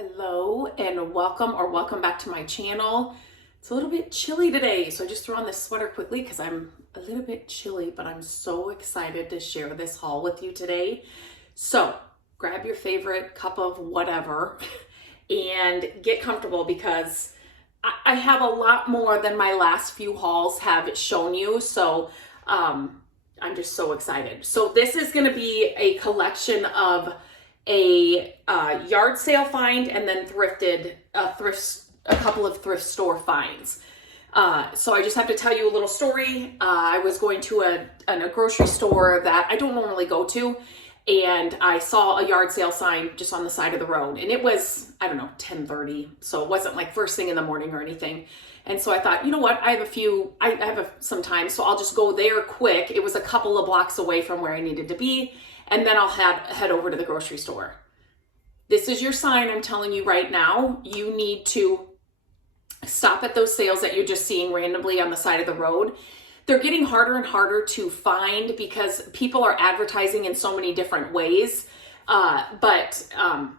Hello and welcome back to my channel. It's a little bit chilly today, so I just threw on this sweater quickly because I'm a little bit chilly, but I'm so excited to share this haul with you today. So grab your favorite cup of whatever and get comfortable because I have a lot more than my last few hauls have shown you. So I'm just so excited. So this is going to be a collection of a yard sale find and then a couple of thrift store finds. So I just have to tell you a little story. I was going to a grocery store that I don't normally go to, and I saw a yard sale sign just on the side of the road, and it was, I don't know, 10:30, so it wasn't like first thing in the morning or anything. And so I thought, you know what, I have some time, so I'll just go there quick. It was a couple of blocks away from where I needed to be, and then I'll head over to the grocery store. This is your sign. I'm telling you right now, you need to stop at those sales that you're just seeing randomly on the side of the road. They're getting harder and harder to find because people are advertising in so many different ways. But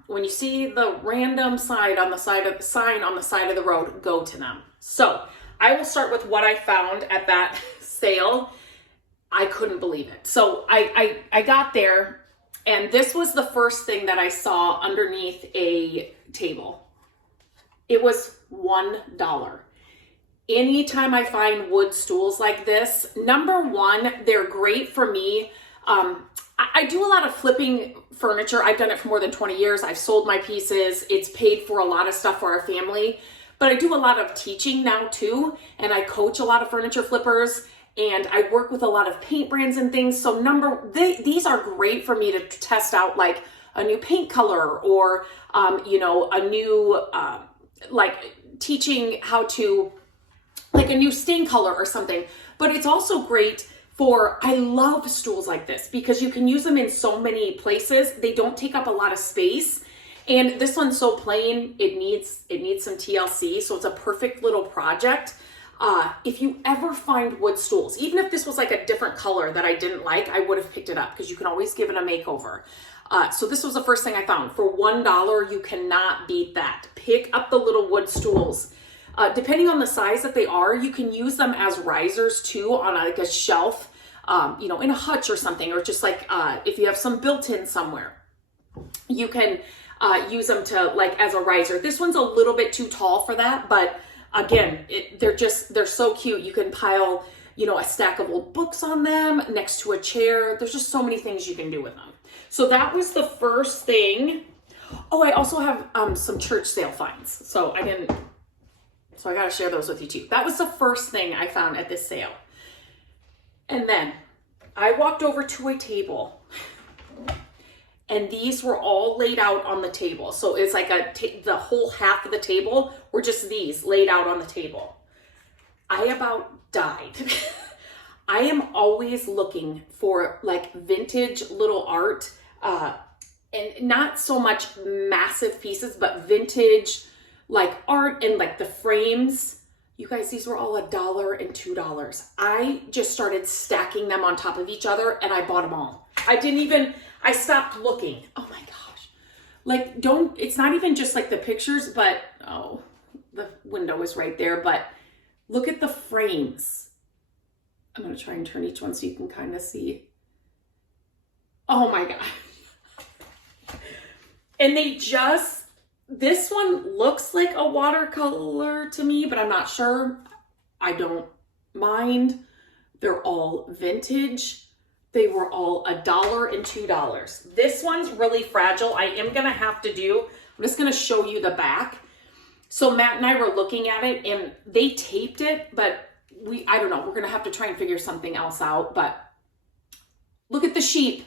when you see the random sign on the side of the road, go to them. So I will start with what I found at that sale. I couldn't believe it. So I got there, and this was the first thing that I saw underneath a table. It was $1. Anytime I find wood stools like this, number one, they're great for me. I do a lot of flipping furniture. I've done it for more than 20 years. I've sold my pieces. It's paid for a lot of stuff for our family. But I do a lot of teaching now too, and I coach a lot of furniture flippers. And I work with a lot of paint brands and things. So these are great for me to test out, like a new paint color or, a new, like teaching how to, like a new stain color or something. But it's also great I love stools like this because you can use them in so many places. They don't take up a lot of space. And this one's so plain, it needs some TLC. So it's a perfect little project. If you ever find wood stools, even if this was like a different color that I didn't like, I would have picked it up because you can always give it a makeover. So this was the first thing I found. For $1, you cannot beat that. Pick up the little wood stools. Depending on the size that they are, you can use them as risers too on like a shelf, in a hutch or something, or just like if you have some built-in somewhere, you can use them to like as a riser. This one's a little bit too tall for that, but again, they're so cute. You can pile, a stack of old books on them next to a chair. There's just so many things you can do with them. So that was the first thing. Oh, I also have some church sale finds. So I got to share those with you too. That was the first thing I found at this sale. And then I walked over to a table, and these were all laid out on the table. So it's like the whole half of the table were just these laid out on the table. I about died. I am always looking for like vintage little art, and not so much massive pieces, but vintage like art and like the frames. You guys, these were all $1 and $2. I just started stacking them on top of each other and I bought them all. I stopped looking. Oh my gosh. Like, it's not even just like the pictures, but, the window is right there, but look at the frames. I'm going to try and turn each one so you can kind of see. Oh my God. And this one looks like a watercolor to me, but I'm not sure. I don't mind. They're all vintage. They were all $1 and $2. This one's really fragile. I'm just gonna show you the back. So Matt and I were looking at it and they taped it, but I don't know, we're gonna have to try and figure something else out, but look at the sheep.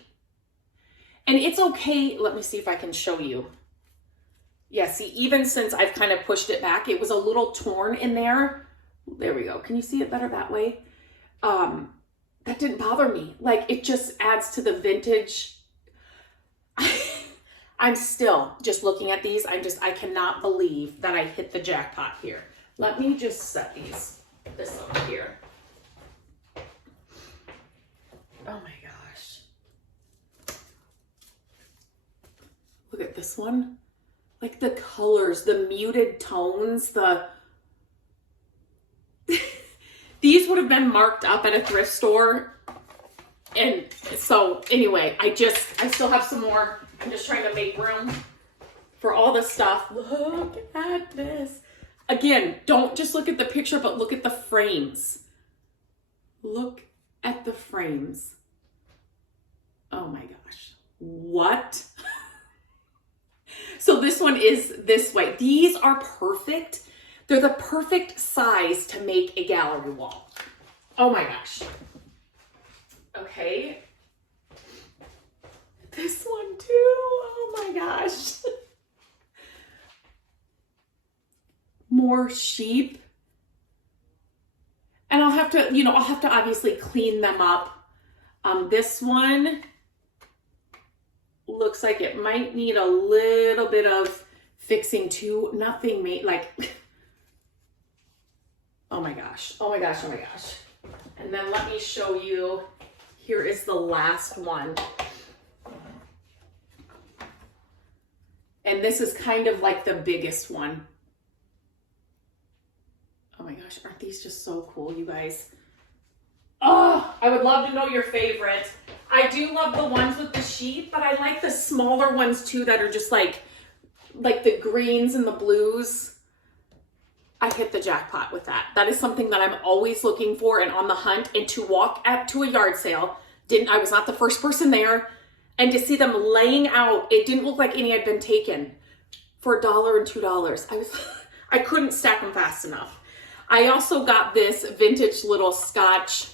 And it's okay, let me see if I can show you. Yeah, see, even since I've kind of pushed it back, it was a little torn in there. There we go. Can you see it better that way? That didn't bother me. Like, it just adds to the vintage. I'm still just looking at these. I cannot believe that I hit the jackpot here. Let me just set this over here. Oh my gosh. Look at this one. like the colors, the muted tones, these would have been marked up at a thrift store. And so anyway, I still have some more. I'm just trying to make room for all the stuff. Look at this. Again, don't just look at the picture, but look at the frames. Look at the frames. Oh my gosh. What? So this one is this way. These are perfect. They're the perfect size to make a gallery wall. Oh my gosh. Okay. This one too. Oh my gosh. More sheep. And I'll have to obviously clean them up. This one looks like it might need a little bit of fixing too. Nothing made like, oh my gosh, oh my gosh, oh my gosh. And then let me show you, here is the last one. And this is kind of like the biggest one. Oh my gosh, aren't these just so cool, you guys? Oh, I would love to know your favorite. I do love the ones with the sheep, but I like the smaller ones too that are just like the greens and the blues. I hit the jackpot with that. That is something that I'm always looking for and on the hunt, and to walk to a yard sale. I was not the first person there, and to see them laying out, it didn't look like any had been taken, for $1 and $2. I couldn't stack them fast enough. I also got this vintage little Scotch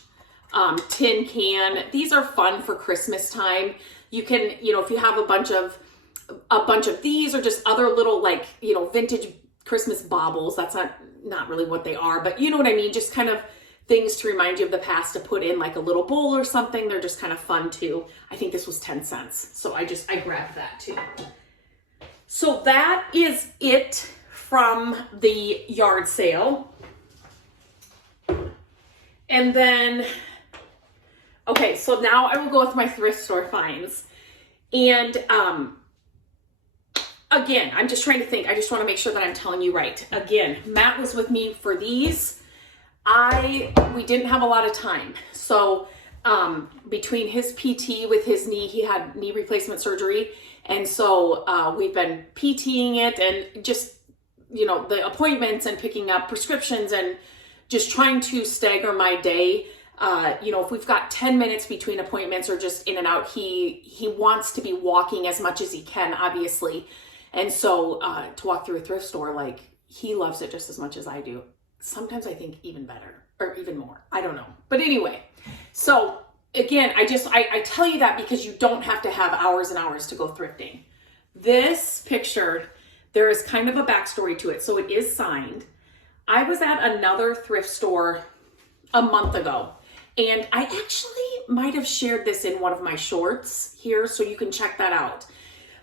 tin can. These are fun for Christmas time. You can, if you have a bunch of these, or just other little vintage Christmas baubles. That's not really what they are, but you know what I mean? Just kind of things to remind you of the past, to put in like a little bowl or something. They're just kind of fun too. I think this was 10 cents. So I grabbed that too. So that is it from the yard sale. And then, okay, so now I will go with my thrift store finds. And again, I'm just trying to think. I just want to make sure that I'm telling you right. Again, Matt was with me for these. We didn't have a lot of time. So between his PT with his knee, he had knee replacement surgery. And so we've been PTing it, and just, the appointments and picking up prescriptions and just trying to stagger my day. If we've got 10 minutes between appointments or just in and out, he wants to be walking as much as he can, obviously. And so to walk through a thrift store, he loves it just as much as I do. Sometimes I think even better or even more. I don't know. But anyway, so again, I tell you that because you don't have to have hours and hours to go thrifting. This picture, there is kind of a backstory to it. So it is signed. I was at another thrift store a month ago, and I actually might have shared this in one of my shorts here, so you can check that out.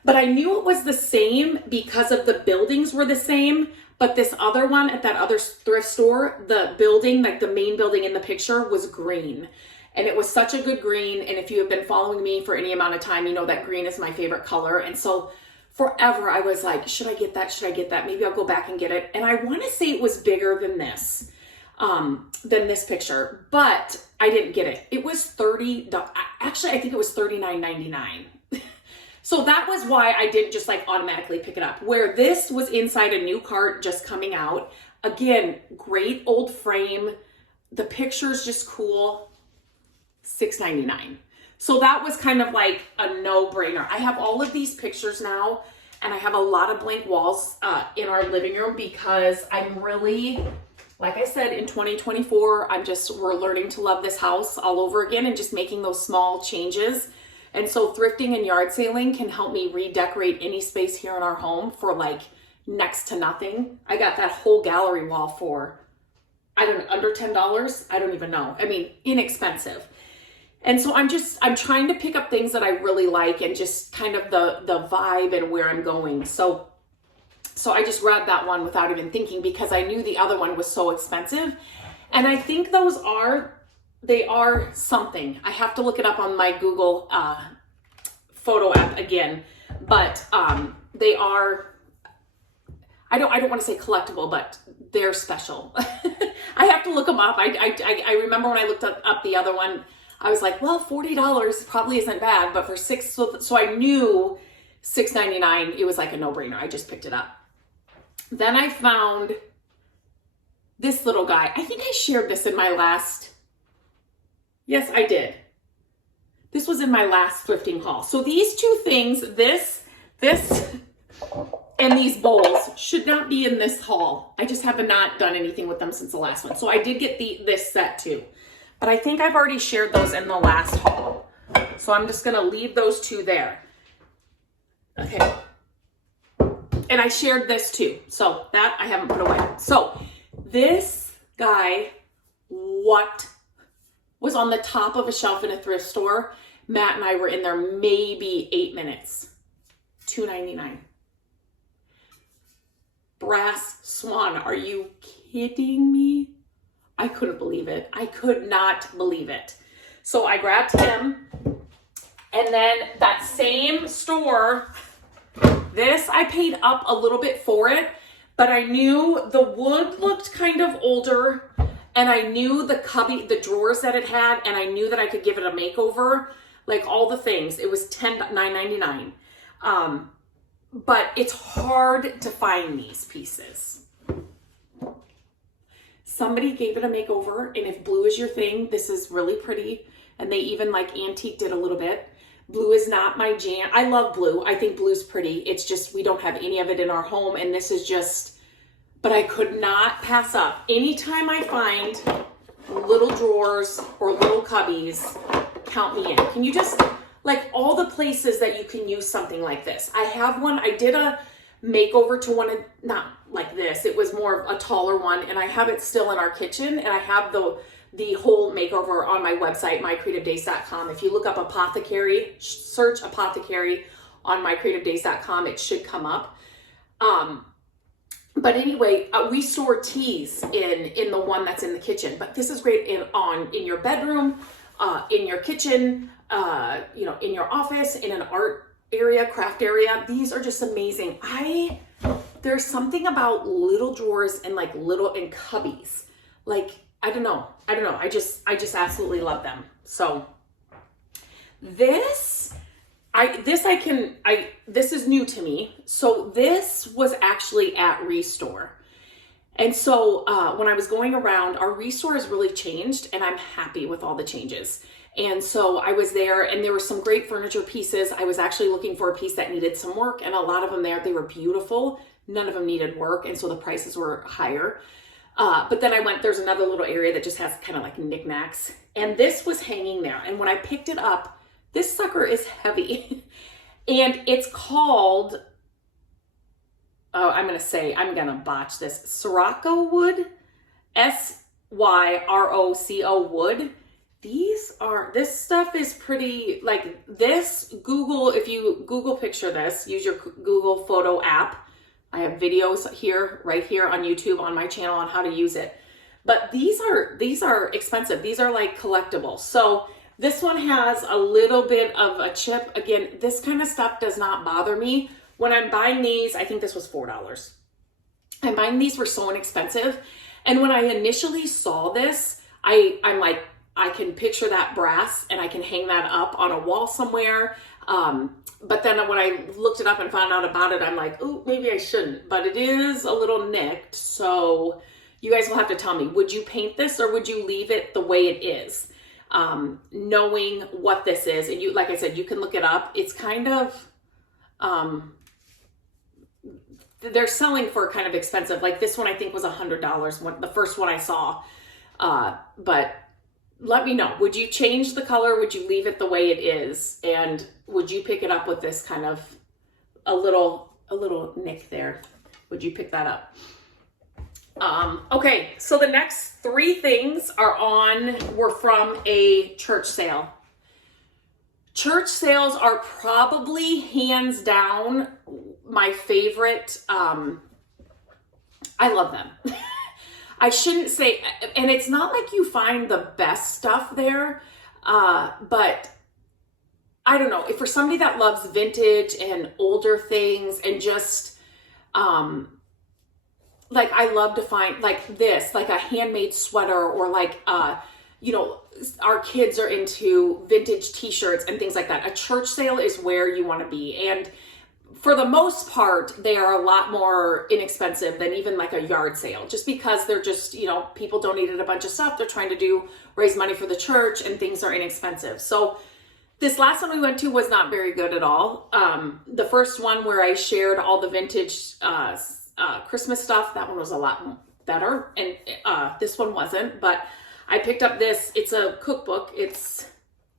But I knew it was the same because of the buildings were the same, but this other one at that other thrift store, the building, like the main building in the picture, was green. And it was such a good green, and if you have been following me for any amount of time, you know that green is my favorite color. And so forever I was like, should I get that? Should I get that? Maybe I'll go back and get it. And I want to say it was bigger than this picture, but I didn't get it. It was $30. Actually, I think it was $39.99. So that was why I didn't just automatically pick it up. Where this was inside a new cart just coming out. Again, great old frame. The picture's just cool. $6.99. So that was kind of like a no-brainer. I have all of these pictures now, and I have a lot of blank walls in our living room because I'm really, like I said, in 2024, we're learning to love this house all over again and just making those small changes. And so thrifting and yard saling can help me redecorate any space here in our home for next to nothing. I got that whole gallery wall for, under $10. I don't even know. I mean, inexpensive. And so I'm trying to pick up things that I really like and just kind of the vibe and where I'm going. So I just grabbed that one without even thinking because I knew the other one was so expensive. And I think they are something. I have to look it up on my Google photo app again. But they are I don't want to say collectible, but they're special. I have to look them up. I remember when I looked up the other one, I was like, well, $40 probably isn't bad, but for so I knew $6.99, it was like a no-brainer. I just picked it up. Then I found this little guy. I think I shared this in my last, yes, I did. This was in my last thrifting haul. So these two things, this, and these bowls should not be in this haul. I just have not done anything with them since the last one. So I did get this set too. But I think I've already shared those in the last haul. So I'm just gonna leave those two there. Okay. And I shared this too. So that I haven't put away. So this guy, what was on the top of a shelf in a thrift store? Matt and I were in there maybe 8 minutes. $2.99. Brass swan. Are you kidding me? I couldn't believe it. I could not believe it. So I grabbed him, and then that same store, this I paid up a little bit for it, but I knew the wood looked kind of older, and I knew the drawers that it had, and I knew that I could give it a makeover, like all the things. It was $9.99. But it's hard to find these pieces. Somebody gave it a makeover, and if blue is your thing, this is really pretty. And they even like antiqued it a little bit. Blue is not my jam. I love blue. I think blue's pretty. It's just we don't have any of it in our home, and this is just, but I could not pass up. Anytime I find little drawers or little cubbies, count me in. Can you just, like all the places that you can use something like this. I have one, I did a makeover to one, not like this, it was more of a taller one, and I have it still in our kitchen, and I have the whole makeover on my website, mycreativedays.com. If you look up apothecary, search apothecary on mycreativedays.com, it should come up. But anyway, we store teas in the one that's in the kitchen, but this is great in your bedroom, in your kitchen, in your office, in an art area, craft area. These are just amazing. There's something about little drawers and like little and cubbies. Like, I don't know. I just absolutely love them. So this is new to me. So this was actually at Restore. And so when I was going around, our Restore has really changed, and I'm happy with all the changes. And so I was there, and there were some great furniture pieces. I was actually looking for a piece that needed some work, and a lot of them they were beautiful. None of them needed work, and so the prices were higher. But then there's another little area that just has kind of like knickknacks. And this was hanging there. And when I picked it up, this sucker is heavy. And it's called, I'm going to botch this, Sirocco wood, Syroco wood. This stuff is pretty, like this, if you Google picture this, use your Google photo app. I have videos right here on YouTube on my channel on how to use it. But these are expensive. These are like collectibles. So this one has a little bit of a chip. Again, this kind of stuff does not bother me. When I'm buying these, I think this was $4. I'm buying these were so inexpensive. And when I initially saw this, I'm like, I can picture that brass and I can hang that up on a wall somewhere. But then when I looked it up and found out about it, I'm like, oh, maybe I shouldn't. But it is a little nicked. So you guys will have to tell me, would you paint this or would you leave it the way it is? Knowing what this is. And like I said, you can look it up. It's kind of, they're selling for kind of expensive. Like this one I think was $100, the first one I saw. But let me know. Would you change the color? Would you leave it the way it is? And would you pick it up with this kind of a little nick there? Would you pick that up? Okay, so the next three things were from a church sale. Church sales are probably hands down my favorite. I love them. I shouldn't say, and it's not like you find the best stuff there, but I don't know, if for somebody that loves vintage and older things and just like I love to find like this, like a handmade sweater, or like, you know, our kids are into vintage t-shirts and things like that. A church sale is where you want to be. And for the most part, they are a lot more inexpensive than even like a yard sale, just because they're just, you know, people donated a bunch of stuff. They're trying to raise money for the church, and things are inexpensive. So this last one we went to was not very good at all. The first one where I shared all the vintage Christmas stuff, that one was a lot better. And this one wasn't, but I picked up this. It's a cookbook. It's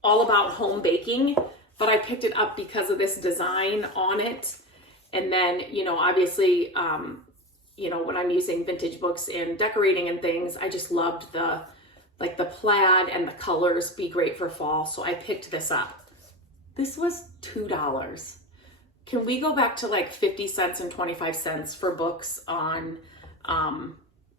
all about home baking, but I picked it up because of this design on it. And then, you know, obviously, you know, when I'm using vintage books and decorating and things, I just loved the plaid and the colors be great for fall. So I picked this up. This was $2. Can we go back to like 50 cents and 25 cents for books on,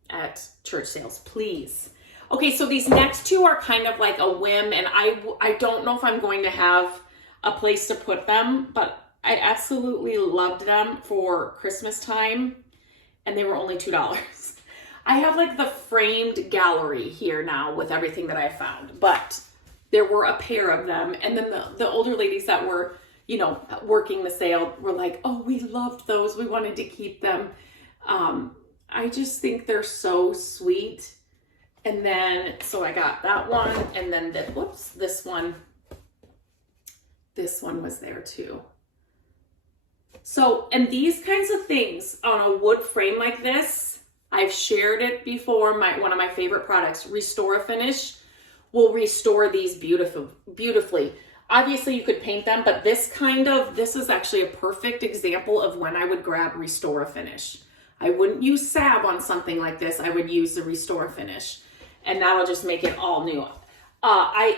at church sales, please? Okay, so these next two are kind of like a whim, and I don't know if I'm going to have a place to put them, but I absolutely loved them for Christmas time, and they were only $2. I have like the framed gallery here now with everything that I found, but there were a pair of them, and then the older ladies that were, you know, working the sale were like, oh, we loved those. We wanted to keep them. I just think they're so sweet. And then, so I got that one, and then this one was there too. So, and these kinds of things on a wood frame like this, I've shared it before. One of my favorite products, Restore a Finish, will restore these beautifully. Obviously you could paint them, but this is actually a perfect example of when I would grab Restore a Finish. I wouldn't use salve on something like this. I would use the Restore a Finish, and that'll just make it all new. I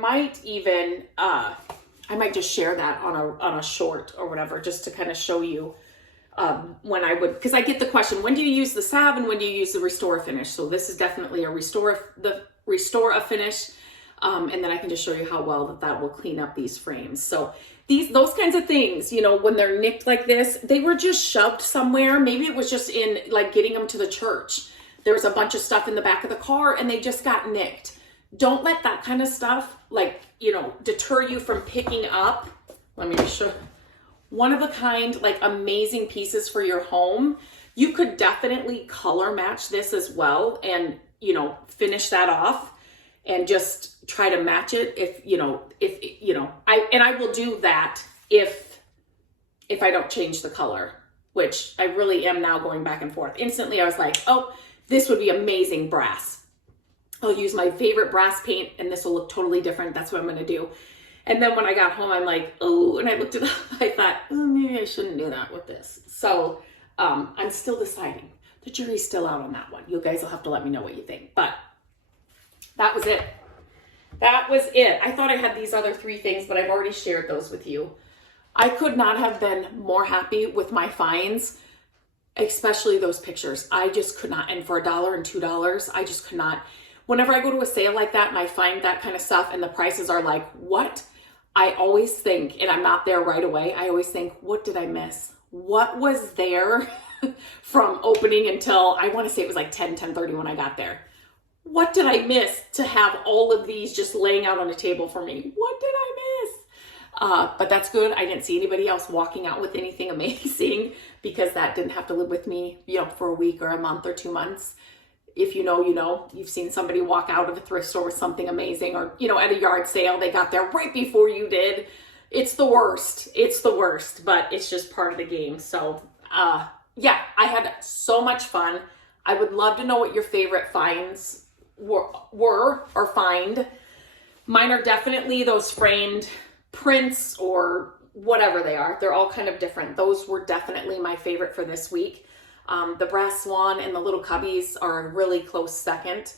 might even, I might just share that on a short or whatever, just to kind of show you when I would, because I get the question, when do you use the salve and when do you use the Restore a Finish? So this is definitely a Restore a Finish. And then I can just show you how well that will clean up these frames. So those kinds of things, you know, when they're nicked like this, they were just shoved somewhere. Maybe it was just in like getting them to the church. There was a bunch of stuff in the back of the car and they just got nicked. Don't let that kind of stuff, like, you know, deter you from picking up. Let me just show one of a kind, like amazing pieces for your home. You could definitely color match this as well, and, you know, finish that off and just try to match it if I will do that if I don't change the color, which I really am now going back and forth. Instantly I was like, oh, this would be amazing brass. I'll use my favorite brass paint and this will look totally different. That's what I'm going to do. And then when I got home, I'm like, oh, and I looked it up. I thought, oh, maybe I shouldn't do that with this. So I'm still deciding. The jury's still out on that one. You guys will have to let me know what you think. But that was it. That was it. I thought I had these other three things, but I've already shared those with you. I could not have been more happy with my finds, especially those pictures. I just could not. And for $1 and $2, I just could not. Whenever I go to a sale like that and I find that kind of stuff and the prices are like, what? I always think, and I'm not there right away, I always think, what did I miss? What was there from opening until, I want to say it was like 10:30 when I got there. What did I miss to have all of these just laying out on a table for me? What did I miss? But that's good. I didn't see anybody else walking out with anything amazing, because that didn't have to live with me, you know, for a week or a month or 2 months. If you know, you know, you've seen somebody walk out of a thrift store with something amazing, or, you know, at a yard sale, they got there right before you did. It's the worst. It's the worst, but it's just part of the game. So, yeah, I had so much fun. I would love to know what your favorite finds were or find. Mine are definitely those framed prints or whatever they are. They're all kind of different. Those were definitely my favorite for this week. The brass swan and the little cubbies are a really close second.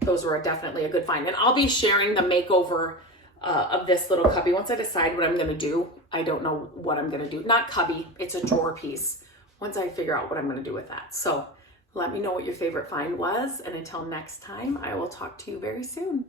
Those were definitely a good find. And I'll be sharing the makeover of this little cubby once I decide what I'm going to do. I don't know what I'm going to do. Not cubby, it's a drawer piece. Once I figure out what I'm going to do with that. So let me know what your favorite find was. And until next time, I will talk to you very soon.